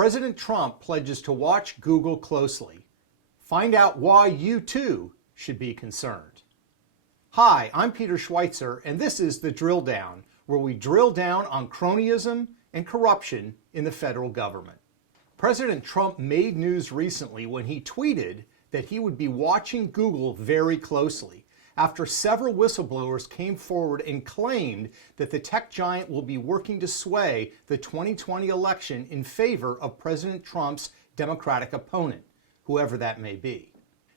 President Trump pledges to watch Google closely. Find out why you too should be concerned. Hi, I'm Peter Schweizer, and this is The Drill Down, where we drill down on cronyism and corruption in the federal government. President Trump made news recently when he tweeted that he would be watching Google very closely after several whistleblowers came forward and claimed that the tech giant will be working to sway the 2020 election in favor of President Trump's Democratic opponent, whoever that may be.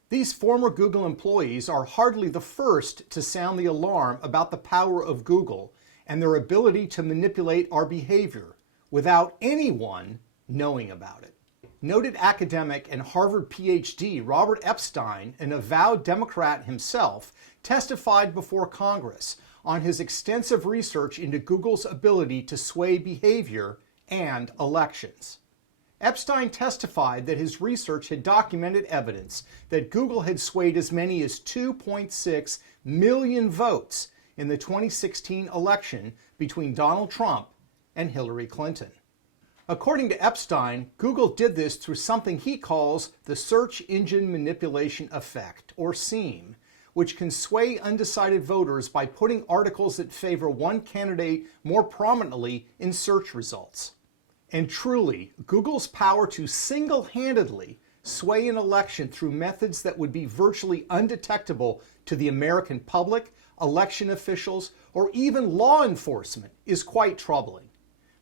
These former Google employees are hardly the first to sound the alarm about the power of Google and their ability to manipulate our behavior without anyone knowing about it. Noted academic and Harvard PhD Robert Epstein, an avowed Democrat himself, testified before Congress on his extensive research into Google's ability to sway behavior and elections. Epstein testified that his research had documented evidence that Google had swayed as many as 2.6 million votes in the 2016 election between Donald Trump and Hillary Clinton. According to Epstein, Google did this through something he calls the Search Engine Manipulation Effect, or SEAM, which can sway undecided voters by putting articles that favor one candidate more prominently in search results. And truly, Google's power to single-handedly sway an election through methods that would be virtually undetectable to the American public, election officials, or even law enforcement is quite troubling.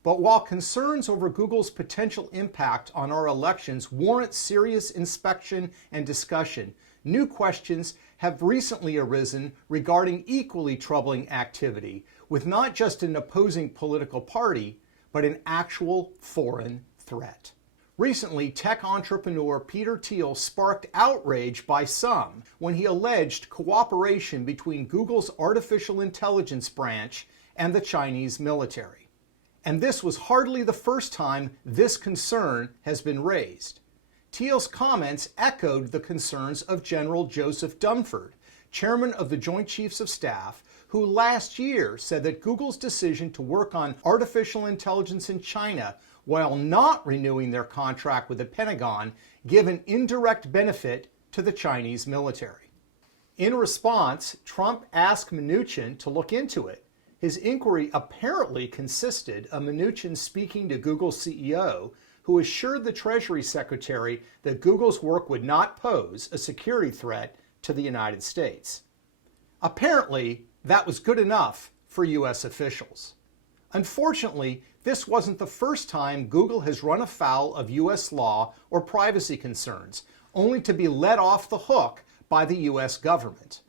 But while concerns over Google's potential impact on our elections warrant serious inspection and discussion, new questions have recently arisen regarding equally troubling activity with not just an opposing political party, but an actual foreign threat. Recently, tech entrepreneur Peter Thiel sparked outrage by some when he alleged cooperation between Google's artificial intelligence branch and the Chinese military. And this was hardly the first time this concern has been raised. Thiel's comments echoed the concerns of General Joseph Dunford, chairman of the Joint Chiefs of Staff, who last year said that Google's decision to work on artificial intelligence in China while not renewing their contract with the Pentagon give an indirect benefit to the Chinese military. In response, Trump asked Mnuchin to look into it. His inquiry apparently consisted of Mnuchin speaking to Google's CEO, who assured the Treasury Secretary that Google's work would not pose a security threat to the United States. Apparently, that was good enough for U.S. officials. Unfortunately, this wasn't the first time Google has run afoul of U.S. law or privacy concerns, only to be let off the hook by the U.S. government.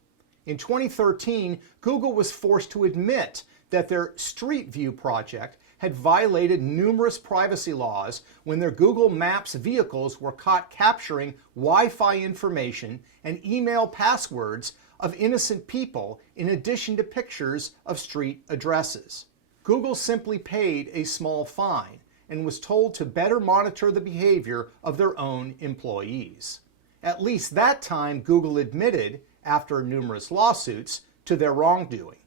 In 2013, Google was forced to admit that their Street View project had violated numerous privacy laws when their Google Maps vehicles were caught capturing Wi-Fi information and email passwords of innocent people in addition to pictures of street addresses. Google simply paid a small fine and was told to better monitor the behavior of their own employees. At least that time Google admitted, after numerous lawsuits, to their wrongdoing.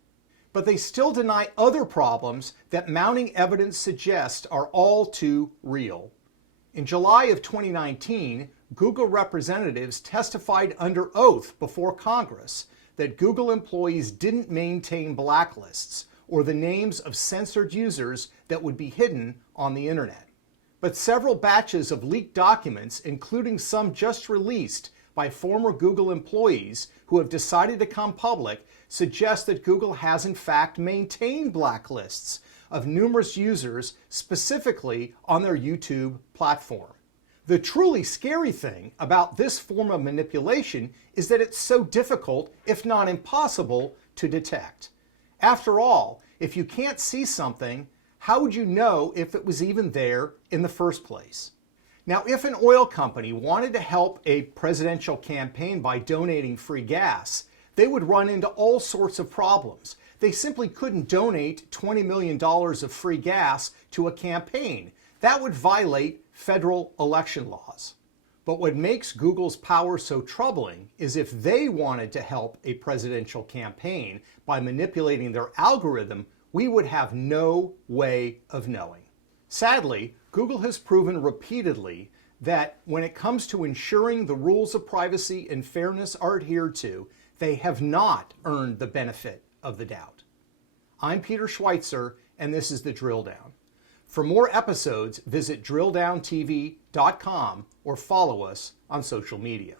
But they still deny other problems that mounting evidence suggests are all too real. In July of 2019, Google representatives testified under oath before Congress that Google employees didn't maintain blacklists or the names of censored users that would be hidden on the internet. But several batches of leaked documents, including some just released by former Google employees who have decided to come public, suggest that Google has in fact maintained blacklists of numerous users, specifically on their YouTube platform. The truly scary thing about this form of manipulation is that it's so difficult, if not impossible, to detect. After all, if you can't see something, how would you know if it was even there in the first place? Now, if an oil company wanted to help a presidential campaign by donating free gas, they would run into all sorts of problems. They simply couldn't donate $20 million of free gas to a campaign. That would violate federal election laws. But what makes Google's power so troubling is if they wanted to help a presidential campaign by manipulating their algorithm, we would have no way of knowing. Sadly, Google has proven repeatedly that when it comes to ensuring the rules of privacy and fairness are adhered to, they have not earned the benefit of the doubt. I'm Peter Schweizer, and this is the Drill Down. For more episodes, visit DrillDownTV.com or follow us on social media.